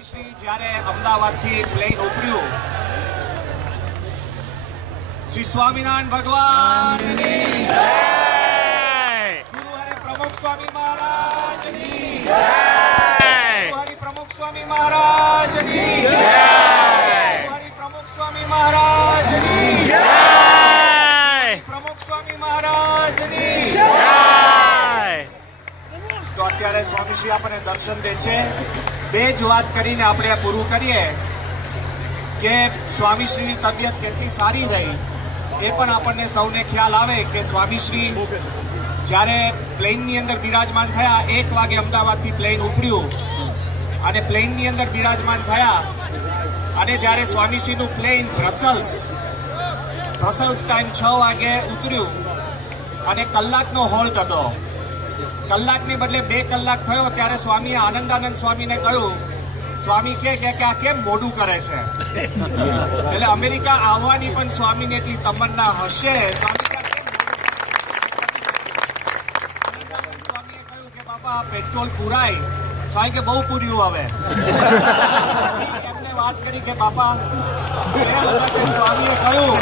સ્વામીશ્રી જ્યારે અમદાવાદથી પ્લેન ઉપડ્યું, શ્રી સ્વામિનારાયણ ભગવાનની જય, ગુરુ હરિ પ્રમુખ સ્વામી મહારાજની જય, ગુરુ હરિ પ્રમુખ સ્વામી મહારાજની જય, ગુરુ હરિ પ્રમુખ સ્વામી મહારાજની જય, પ્રમુખ સ્વામી મહારાજની જય। તો અત્યારે સ્વામીશ્રી આપણને દર્શન દે છે। બે જ વાત કરીને આપણે પૂરું કરીએ કે સ્વામીશ્રીની તબિયત કેટલી સારી રહી એ પણ આપણને સૌને ખ્યાલ આવે કે સ્વામીશ્રી જ્યારે પ્લેનની અંદર બિરાજમાન થયા, 1 વાગે અમદાવાદથી પ્લેન ઉપડ્યું અને પ્લેનની અંદર બિરાજમાન થયા અને જ્યારે સ્વામીશ્રીનું પ્લેન બ્રસલ્સ ટાઈમ 6 વાગે ઉતર્યું અને કલાકનો હોલ્ટ હતો, કલાકને બદલે 2 કલાક થયો ત્યારે સ્વામીએ આનંદાનંદ સ્વામીને કહ્યું, સ્વામી કે આ કેમ મોડું કરે છે? એટલે અમેરિકા આવવાની પણ સ્વામીને એટલી તમન્ના હશે, સ્વામી આનંદાનંદ સ્વામીએ કહ્યું કે બાપા પેટ્રોલ પુરાય, સ્વામી કે બહુ પૂર્યું હવે। પછી એમને વાત કરી કે બાપા સ્વામીએ કહ્યું,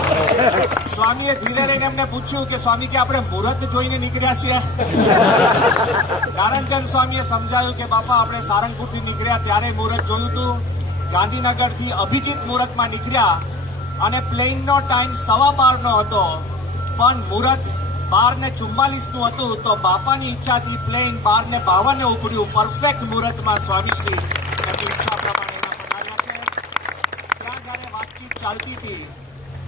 સ્વામીએ ધીરે રહીને એમને પૂછ્યું કે સ્વામી કે આપણે મુહૂર્ત જોઈને નીકળ્યા છીએ? નારાયણચંદ સ્વામીએ સમજાવ્યું કે બાપા આપણે સારંગપુરથી નીકળ્યા ત્યારે મુહૂર્ત જોયું હતું, ગાંધીનગરથી અભિજીત મુહૂર્તમાં નીકળ્યા અને પ્લેનનો ટાઈમ 12:15 હતો, પણ મુહૂર્ત 12:44 હતું, તો બાપાની ઈચ્છાથી પ્લેન 12:52 ઉપડ્યું, પરફેક્ટ મુહૂર્તમાં સ્વામીશ્રી એમની ઈચ્છા પ્રમાણે પધાર્યા છે। ત્યાં જ્યારે વાતચીત ચાલતી હતી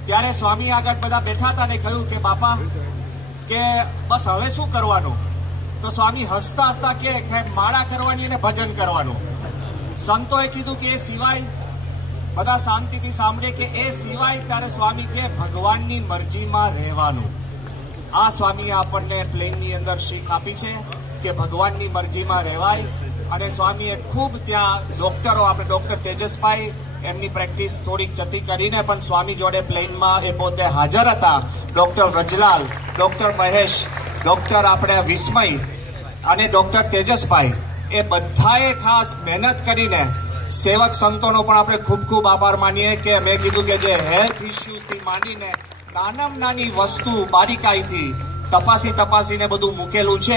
ત્યારે સ્વામી આગળ બધા બેઠા હતા ને કહ્યું કે બાપા કે બસ હવે શું કરવાનું? તો સ્વામી હસતા હસતા કે માળા કરવાની અને ભજન કરવાનું। સંતોએ કીધું કે એ સિવાય, બધા શાંતિથી સાંભળે કે એ સિવાય ત્યારે સ્વામી કે ભગવાનની મરજીમાં રહેવાનું। આ સ્વામીએ આપણને પ્લેનની અંદર શીખ આપી છે કે ભગવાનની મરજીમાં રહેવાય। અને સ્વામીએ ખૂબ ત્યાં ડોક્ટરો, આપણે ડોક્ટર તેજસભાઈ એમની પ્રેક્ટિસ થોડીક જતી કરીને પણ સ્વામી જોડે પ્લેનમાં એ પોતે હાજર હતા, doctor Vrajlal, doctor Mahesh, doctor આપણે વિસ્મય અને ડોક્ટર તેજસભાઈ, એ બધાએ ખાસ મહેનત કરીને સેવક સંતોનો પણ આપણે ખૂબ ખૂબ આભાર માનીએ કે મેં કીધું કે જે હેલ્થ ઇસ્યુઝથી માંડીને નાનામાં નાની વસ્તુ બારીકાઈથી તપાસીને બધું મૂકેલું છે।